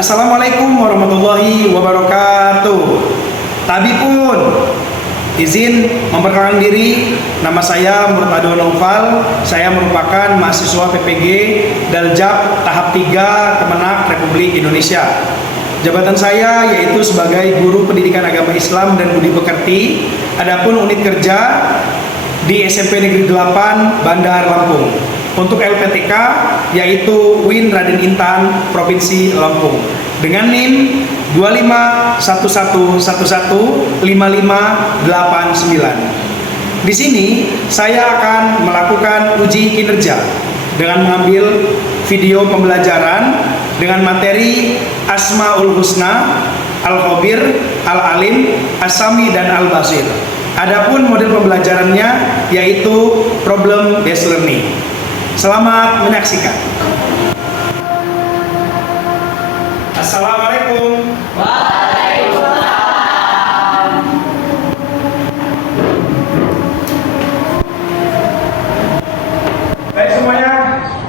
Assalamualaikum warahmatullahi wabarakatuh. Tadi pun izin memperkenalkan diri, nama saya Murtado Naufal. Saya merupakan mahasiswa PPG Daljab tahap 3 Kemenak Republik Indonesia. Jabatan saya yaitu sebagai guru pendidikan agama Islam dan budi pekerti. Adapun unit kerja di SMP Negeri 8 Bandar Lampung. Untuk LPTK yaitu Win Raden Intan Provinsi Lampung dengan NIM 2511115589. Di sini saya akan melakukan uji kinerja dengan mengambil video pembelajaran dengan materi Asmaul Husna, Al-Khabir, Al-Alim, As-Sami dan Al-Basir. Adapun model pembelajarannya yaitu problem based learning. Selamat menyaksikan. Assalamualaikum. Waalaikumsalam. Baik semuanya,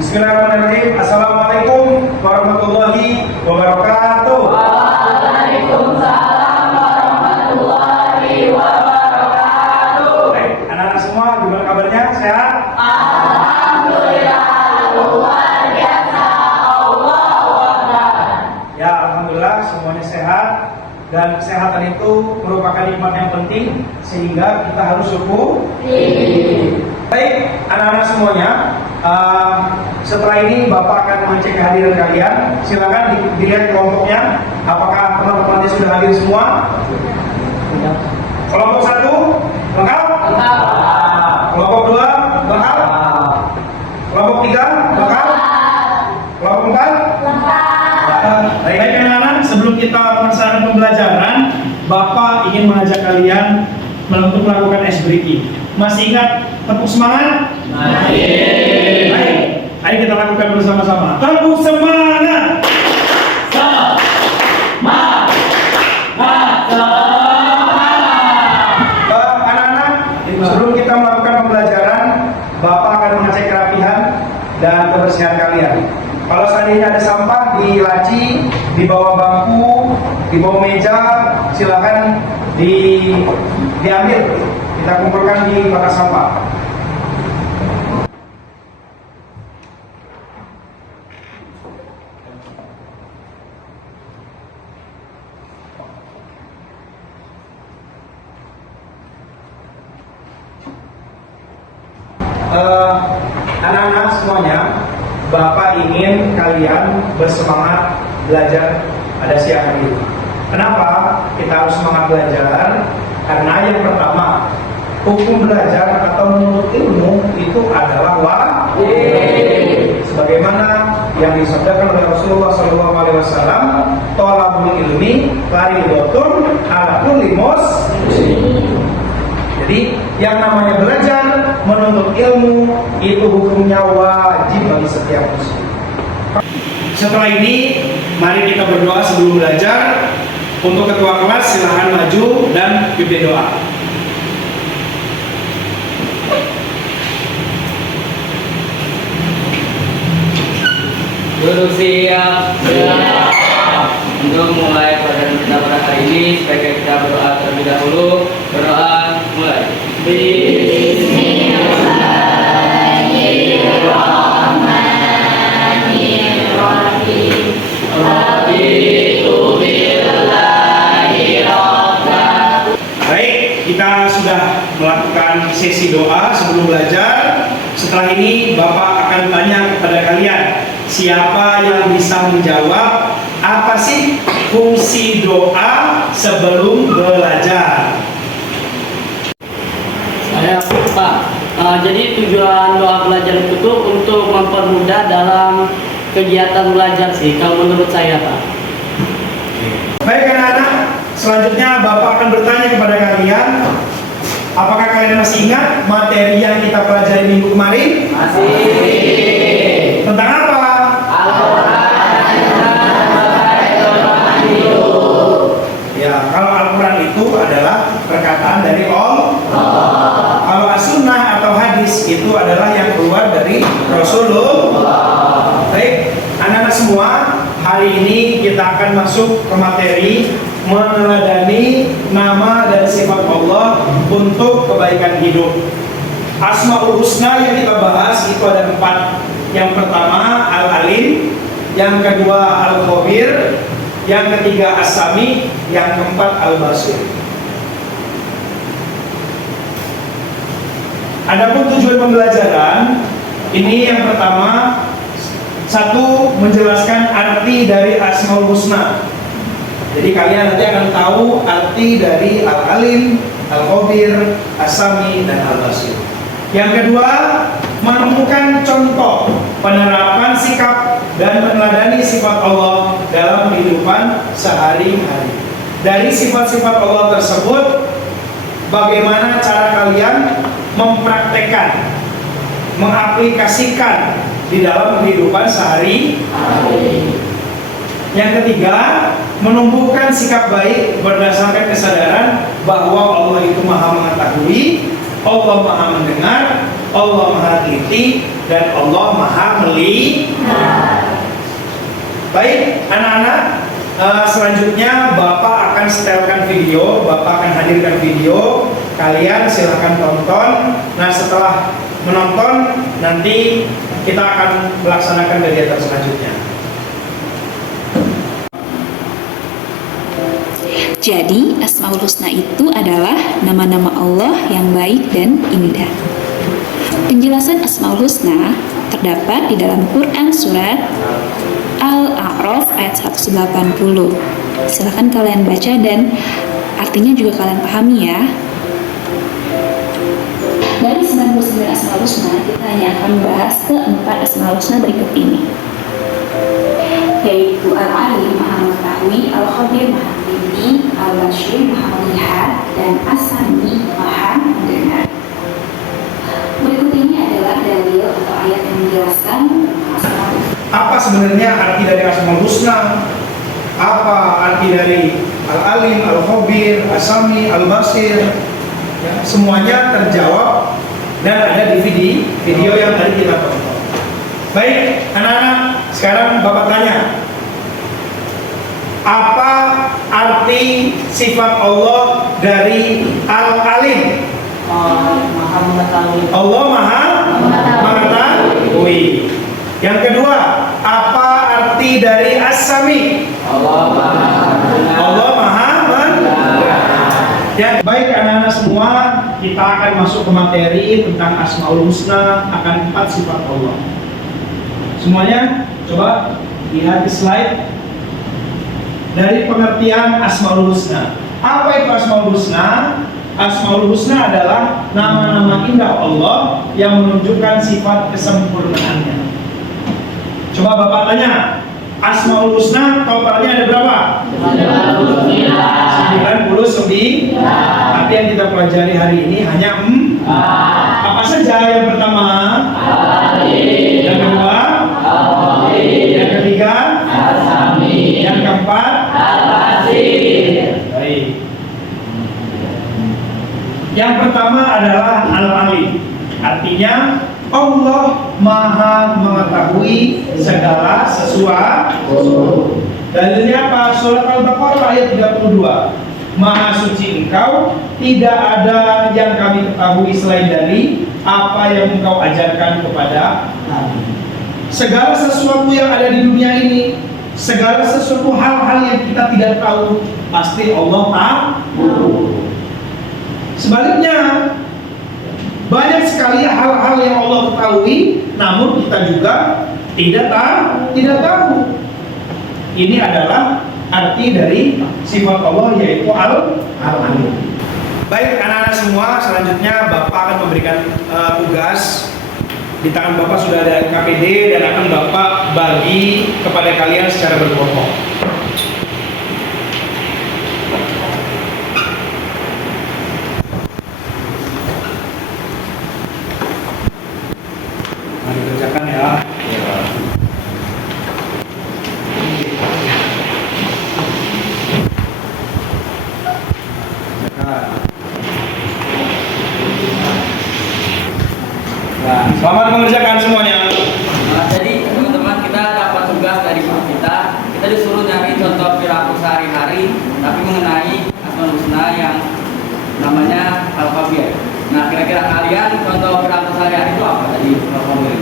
bismillahirrahmanirrahim. Assalamualaikum warahmatullahi wabarakatuh. Waalaikumsalam warahmatullahi wabarakatuh. Baik, anak-anak semua gimana kabarnya? Sehat? Alhamdulillah, luar biasa. Allahu Akbar. Ya, alhamdulillah semuanya sehat, dan kesehatan itu merupakan nikmat yang penting sehingga kita harus syukur. Baik, anak-anak semuanya, setelah ini Bapak akan mengecek kehadiran kalian. Silakan dilihat kelompoknya, apakah teman-temannya sudah hadir semua? Kelompok 1 lengkap? Kelompok 2 lengkap? Kelompok 3 lengkap? Kelompok 4? Baik, anak-anak, sebelum kita melaksanakan pembelajaran, Bapak ingin mengajak kalian untuk melakukan ice breaking. Masih ingat tepuk semangat? Masih. Baik, ayo kita lakukan bersama-sama. Tepuk semangat. Anak-anak, sebelum kita melakukan pembelajaran, Bapak akan mengecek kerapihan dan kebersihan kalian. Kalau seandainya ada sampah di laci, di bawah bangku, di bawah meja, silakan diambil. Kita kumpulkan di kotak sampah. Anak-anak semuanya, Bapak ingin kalian bersemangat belajar pada siang hari ini. Kenapa kita harus semangat belajar? Karena yang pertama, hukum belajar atau menuntut ilmu itu adalah wajib. Sebagaimana yang disabdakan oleh Rasulullah SAW, thalabul ilmi fardhatun 'ala kulli muslim. Jadi yang namanya belajar, menuntut ilmu itu hukumnya wajib bagi setiap muslim. Setelah ini, mari kita berdoa sebelum belajar. Untuk ketua kelas silahkan maju dan pimpin doa. Duduk siap. Untuk mulai pelajaran kita pada hari ini, sebaiknya kita berdoa terlebih dahulu. Berdoa mulai. Bismillahirrahmanirrahim. Baik, kita sudah melakukan sesi doa sebelum belajar. Setelah ini Bapak akan tanya kepada kalian, siapa yang bisa menjawab apa sih fungsi doa sebelum belajar? Saya Pak. Jadi tujuan doa belajar itu tuh untuk mempermudah dalam kegiatan belajar sih, kalau menurut saya Pak. Baik anak-anak, selanjutnya Bapak akan bertanya kepada kalian, apakah kalian masih ingat materi yang kita pelajari minggu kemarin? Masih. Tentang apa? Ya, kalau Al-Quran itu adalah perkataan dari Allah. Kalau as-sunnah atau hadis itu adalah yang keluar dari Rasulullah. Baik, anak-anak semua, hari ini kita akan akan masuk ke materi meneladani nama dan sifat Allah untuk kebaikan hidup. Asmaul Husna yang kita bahas itu ada 4. Yang pertama Al-Alim, yang kedua Al-Khabir, yang ketiga As-Sami, yang keempat Al-Basir. Adapun tujuan pembelajaran ini yang pertama, satu, menjelaskan arti dari Asmaul Husna. Jadi kalian nanti akan tahu arti dari Al-Alim, Al-Khabir, As-Sami, dan Al-Basir. Yang kedua, menemukan contoh penerapan sikap dan meneladani sifat Allah dalam kehidupan sehari-hari. Dari sifat-sifat Allah tersebut, bagaimana cara kalian mempraktekkan, mengaplikasikan di dalam kehidupan sehari-hari. Yang ketiga, menumbuhkan sikap baik berdasarkan kesadaran bahwa Allah itu Maha mengetahui, Allah Maha mendengar, Allah Maha teliti, dan Allah Maha melihat. Baik, anak-anak, selanjutnya Bapak akan setelkan video, Bapak akan hadirkan video. Kalian silahkan tonton. Nah, setelah menonton, nanti kita akan melaksanakan kegiatan selanjutnya. Jadi, Asmaul Husna itu adalah nama-nama Allah yang baik dan indah. Penjelasan Asmaul Husna terdapat di dalam Quran surat Al-A'raf ayat 180. Silahkan kalian baca dan artinya juga kalian pahami ya. Dari 99 Asmaul Husna, kita hanya akan membahas ke-4 Asmaul Husna berikut ini, yaitu Al-Alim, Maha mengetahui, Al-Khabir, Maha teliti, Al-Basir, Maha melihat, dan As-Sami, Maha mendengar. Berikut ini adalah dalil atau ayat yang menjelaskan Asmaul Husna. Apa sebenarnya arti dari Asmaul Husna? Apa arti dari Al-Alim, Al-Khabir, As-Sami, Al-Basir? Ya, semuanya terjawab dan ada di video yang tadi kita tonton. Baik, anak-anak, sekarang Bapak tanya, apa arti sifat Allah dari Al-Alim? Maha mengetahui. Allah Maha mengetahui. Yang kedua, apa arti dari As-Sami? Allah Maha mendengar. Allah Maha mendengar. Ya, baik anak-anak semua, kita akan masuk ke materi tentang Asmaul Husna, akan 4 sifat Allah. Semuanya coba lihat di slide. Dari pengertian Asmaul Husna. Apa itu Asmaul Husna? Asmaul Husna adalah nama-nama indah Allah yang menunjukkan sifat kesempurnaannya. Coba Bapak tanya, Asmaul Husna totalnya ada berapa? 99. Arti yang kita pelajari hari ini hanya 4. Apa saja? Yang pertama, yang kedua, yang ketiga, yang keempat, baik. Yang pertama adalah Al-Alim. Artinya Allah Maha mengetahui segala sesuatu. Dalilnya apa? Surat Al-Baqarah ayat 32. Maha suci Engkau, tidak ada yang kami ketahui selain dari apa yang Engkau ajarkan kepada kami. Segala sesuatu yang ada di dunia ini, segala sesuatu hal-hal yang kita tidak tahu, pasti Allah tahu. Sebaliknya, banyak sekali hal-hal yang Allah ketahui, namun kita juga tidak tahu. Ini adalah arti dari sifat Allah, yaitu Al-Alim. Baik anak-anak semua, selanjutnya Bapak akan memberikan tugas. Di tangan Bapak sudah ada KPD dan akan Bapak bagi kepada kalian secara berkelompok. Mari kerjakan ya. Nah, selamat mengerjakan semuanya. Jadi teman-teman, kita dapat tugas dari guru kita disuruh Al-Khabir. Nah, kira-kira kalian contoh gerak keseharian itu apa tadi Al-Khabir?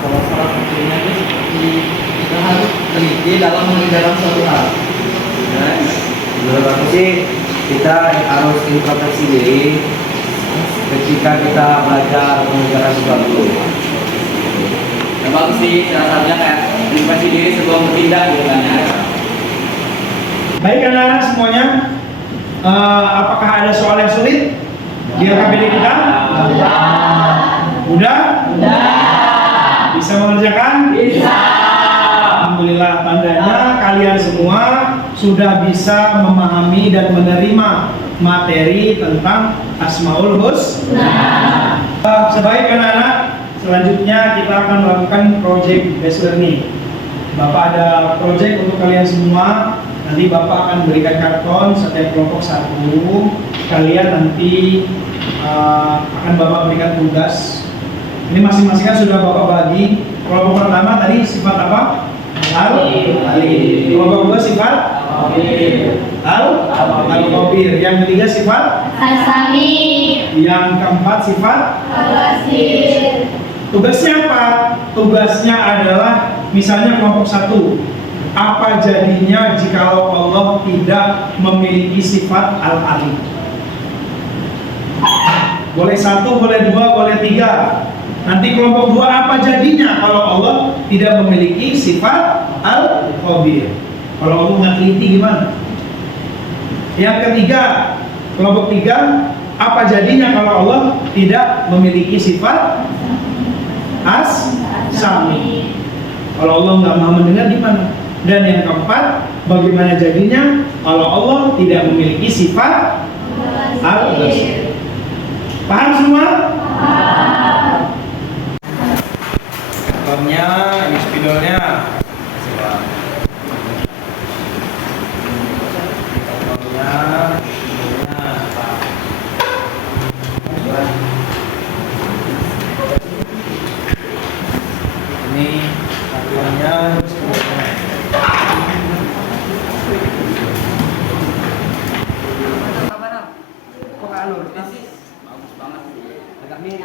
Kalau salah satunya itu seperti kita harus teliti dalam suatu hal. Dan Menurut aku sih kita harus introspeksi diri ketika kita belajar mengerjakan sesuatu. yang bagus sih, salah satunya kayak introspeksi diri sebelum bertindak gitu kan ya. Baik anak-anak semuanya, apakah ada soal yang sulit di LKPD kita? Mudah? Bisa mengerjakan? Bisa. Alhamdulillah, tandanya kalian semua sudah bisa memahami dan menerima materi tentang Asmaul Husna. Sebaik anak-anak, selanjutnya kita akan melakukan project based learning. Bapak ada project untuk kalian semua. Nanti Bapak akan berikan karton setiap kelompok satu. Kalian nanti akan Bapak berikan tugas. Ini masing-masing kan sudah Bapak bagi. Kelompok pertama tadi sifat apa? Al-Alim. Kelompok kedua sifat Al-Khabir. Yang ketiga sifat As-Sami. Yang keempat sifat Al-Basir. Tugasnya apa? Tugasnya adalah misalnya kelompok satu. Apa jadinya jikalau Allah tidak memiliki sifat Al-Alim? Boleh satu, boleh dua, boleh tiga. Nanti kelompok dua apa jadinya kalau Allah tidak memiliki sifat Al-Khabir? Kalau Allah nggak teliti gimana? Yang ketiga, kelompok tiga, apa jadinya kalau Allah tidak memiliki sifat As-Sami? Kalau Allah nggak mau mendengar gimana? Dan yang keempat, bagaimana jadinya kalau Allah tidak memiliki sifat Al-Basir? Paham semua? Kartonnya, ini spidolnya. Kartonnya, ini kartonnya, spidolnya. Kok alur? Bagus banget sih. Agak mirip.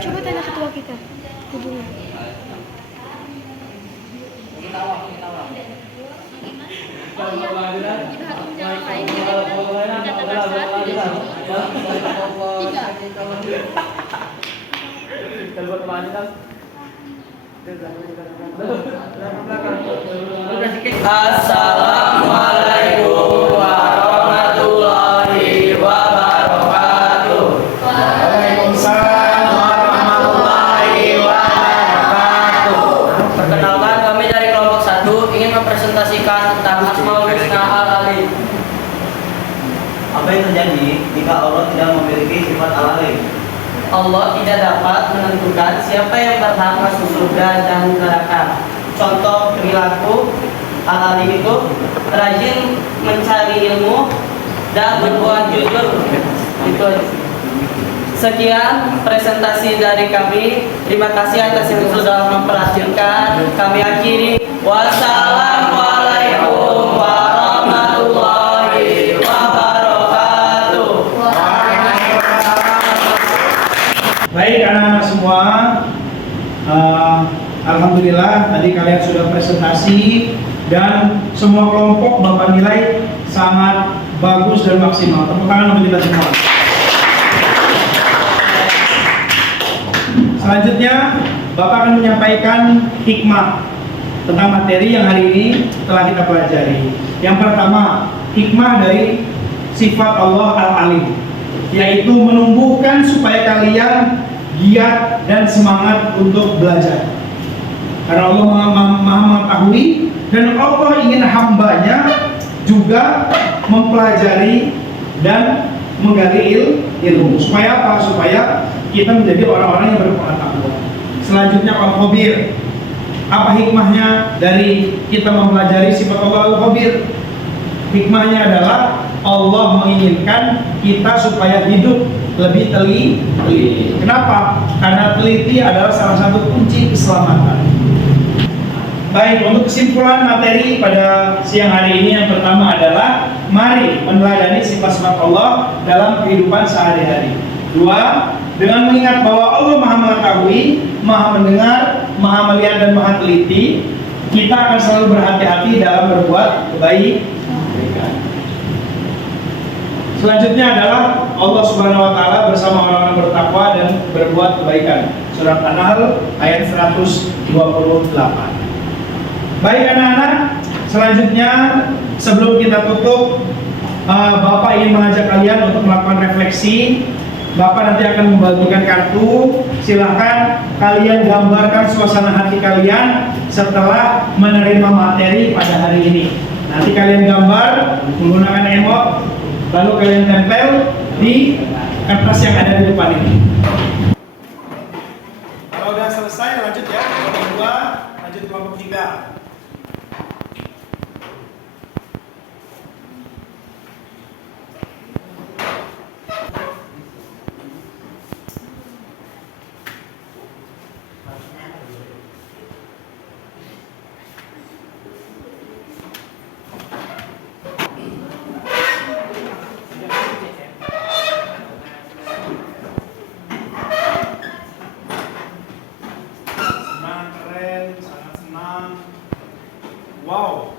Coba tanya ketua kita. Hubungan. Assalamualaikum warahmatullahi wabarakatuh. Waalaikumsalam warahmatullahi wabarakatuh. Perkenalkan, kami dari kelompok 1 ingin mempresentasikan tentang Asmaul Husna Al-Alim. Apa yang terjadi jika Allah tidak memiliki sifat Al-Alim? Allah tidak dapat menentukan siapa yang berhak masuk surga dan neraka. Contoh perilaku Al-Alim itu rajin mencari ilmu dan berbuat jujur. Itu aja. Sekian presentasi dari kami. Terima kasih atas yang sudah memperhatikan. Kami akhiri. Wassalamualaikum warahmatullahi wabarakatuh. Baik anak-anak semua, alhamdulillah tadi kalian sudah presentasi dan semua kelompok Bapak nilai sangat bagus dan maksimal. Tepuk tangan untuk kita semua. Selanjutnya Bapak akan menyampaikan hikmah tentang materi yang hari ini telah kita pelajari. Yang pertama, hikmah dari sifat Allah Al-Alim, yaitu menumbuhkan supaya kalian giat dan semangat untuk belajar. Karena Allah maha mengetahui dan Allah ingin hambanya juga mempelajari dan menggali ilmu. Supaya apa? Supaya kita menjadi orang-orang yang berpengetahuan. selanjutnya Al-Khabir. Apa hikmahnya dari kita mempelajari sifat Allah Al-Khabir? Hikmahnya adalah Allah menginginkan kita supaya hidup lebih teliti. Kenapa? Karena teliti adalah salah satu kunci keselamatan. Baik, untuk kesimpulan materi pada siang hari ini yang pertama adalah mari meneladani sifat-sifat Allah dalam kehidupan sehari-hari. Dua, dengan mengingat bahwa Allah Maha mengetahui, Maha mendengar, Maha melihat dan Maha teliti, kita akan selalu berhati-hati dalam berbuat kebaikan. Selanjutnya adalah Allah Subhanahu wa taala bersama orang-orang bertakwa dan berbuat kebaikan. Surat An-Nahl ayat 128. Baik anak-anak, selanjutnya sebelum kita tutup, Bapak ingin mengajak kalian untuk melakukan refleksi. Bapak nanti akan membagikan kartu. Silahkan kalian gambarkan suasana hati kalian setelah menerima materi pada hari ini. Nanti kalian gambar menggunakan emot, lalu kalian tempel di kertas yang ada di depan ini. Kalau udah selesai lanjut ya, kelompok 2, lanjut kelompok 3. Wow.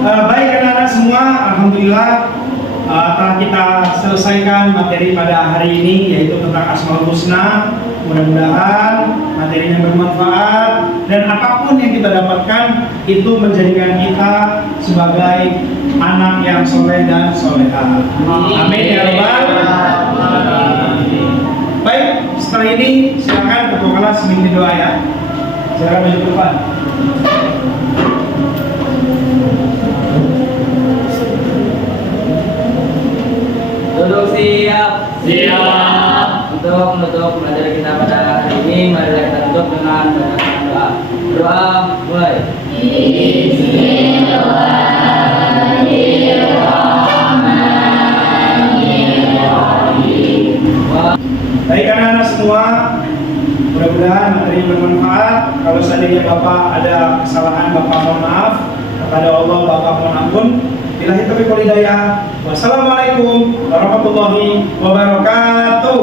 Baik anak-anak semua, alhamdulillah telah kita selesaikan materi pada hari ini, yaitu tentang Asmaul Husna. Mudah-mudahan materinya bermanfaat dan apapun yang kita dapatkan itu menjadikan kita sebagai anak yang soleh dan soleha. Amin ya rabbal alamin. Baik, setelah ini silakan ketua kelas memimpin doa ya. Silakan maju ke depan. Duduk siap. Untuk menutup materi kita pada hari ini, mari kita tutup dengan bacaan doa. Doa mulai. Baik anak-anak semua, mudah-mudahan materi bermanfaat. Kalau seandainya Bapak ada kesalahan, Bapak mohon maaf. Kepada Allah Bapak mohon ampun. Billahi taufiq wal hidayah. Wassalamualaikum warahmatullahi wabarakatuh.